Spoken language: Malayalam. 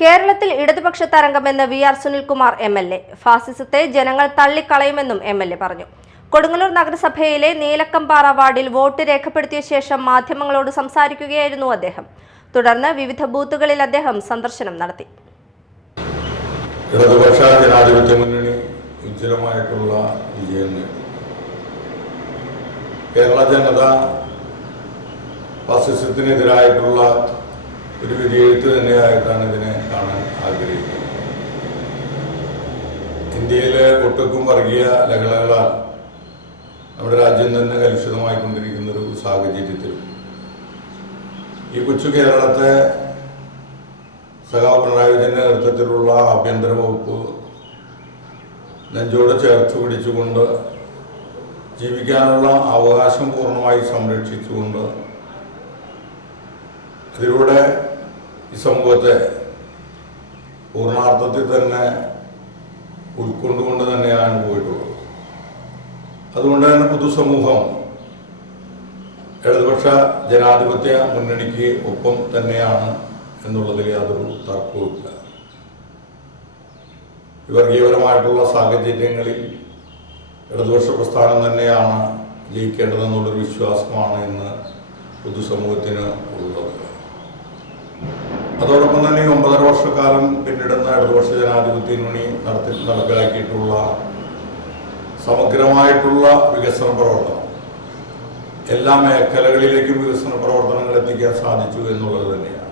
കേരളത്തിൽ ഇടതുപക്ഷ തരംഗമെന്ന് വി.ആർ. സുനിൽകുമാർ എം.എൽ.എ. ഫാസിസത്തെ ജനങ്ങൾ തള്ളിക്കളയുമെന്നും എം.എൽ.എ. പറഞ്ഞു. കൊടുങ്ങല്ലൂർ നഗരസഭയിലെ നീലക്കമ്പാറ വാർഡിൽ വോട്ട് രേഖപ്പെടുത്തിയ ശേഷം മാധ്യമങ്ങളോട് സംസാരിക്കുകയായിരുന്നു അദ്ദേഹം. തുടർന്ന് വിവിധ ബൂത്തുകളിൽ അദ്ദേഹം സന്ദർശനം നടത്തി. ഇടതുപക്ഷ ജനാധിപത്യ മുന്നണി ഉജ്ജ്വലമായിട്ടുള്ള വിജയം നേടി. കേരള ജനത ഫാസിസത്തിനെതിരായിട്ടുള്ള ഒരു വിധിയെഴുത്ത് തന്നെയായിട്ടാണ് ഇതിനെ കാണാൻ ആഗ്രഹിക്കുന്നത്. ഇന്ത്യയിലെ ഒട്ടുക്കും വർഗീയ ലഹളകളാൽ നമ്മുടെ രാജ്യം തന്നെ കലുഷിതമായിക്കൊണ്ടിരിക്കുന്നൊരു സാഹചര്യത്തിൽ ഈ കൊച്ചു കേരളത്തെ സഖാവ് പിണറായി വിജയന്റെ നേതൃത്വത്തിലുള്ള ആഭ്യന്തര വകുപ്പ് നെഞ്ചോട് ചേർത്ത് പിടിച്ചുകൊണ്ട് ജീവിക്കാനുള്ള അവകാശം പൂർണ്ണമായി സംരക്ഷിച്ചുകൊണ്ട് അതിലൂടെ ഈ സമൂഹത്തെ പൂർണ്ണാർത്ഥത്തിൽ തന്നെ ഉൾക്കൊണ്ടുകൊണ്ട് തന്നെയാണ് പോയിട്ടുള്ളത്. അതുകൊണ്ട് തന്നെ പൊതുസമൂഹം ഇടതുപക്ഷ ജനാധിപത്യ മുന്നണിക്ക് ഒപ്പം തന്നെയാണ് എന്നുള്ളതിൽ യാതൊരു തർക്കവുമില്ല. വർഗീയപരമായിട്ടുള്ള സാഹചര്യങ്ങളിൽ ഇടതുപക്ഷ പ്രസ്ഥാനം തന്നെയാണ് ജയിക്കേണ്ടതെന്നുള്ളൊരു വിശ്വാസമാണ് ഇന്ന് പൊതുസമൂഹത്തിന് ഉള്ളത്. അതോടൊപ്പം തന്നെ 9.5 വർഷക്കാലം പിന്നിടുന്ന ഇടതുപക്ഷ ജനാധിപത്യ മുന്നണി നടപ്പിലാക്കിയിട്ടുള്ള സമഗ്രമായിട്ടുള്ള വികസന പ്രവർത്തനം എല്ലാ മേഖലകളിലേക്കും വികസന പ്രവർത്തനങ്ങൾ എത്തിക്കാൻ സാധിച്ചു എന്നുള്ളത് തന്നെയാണ്.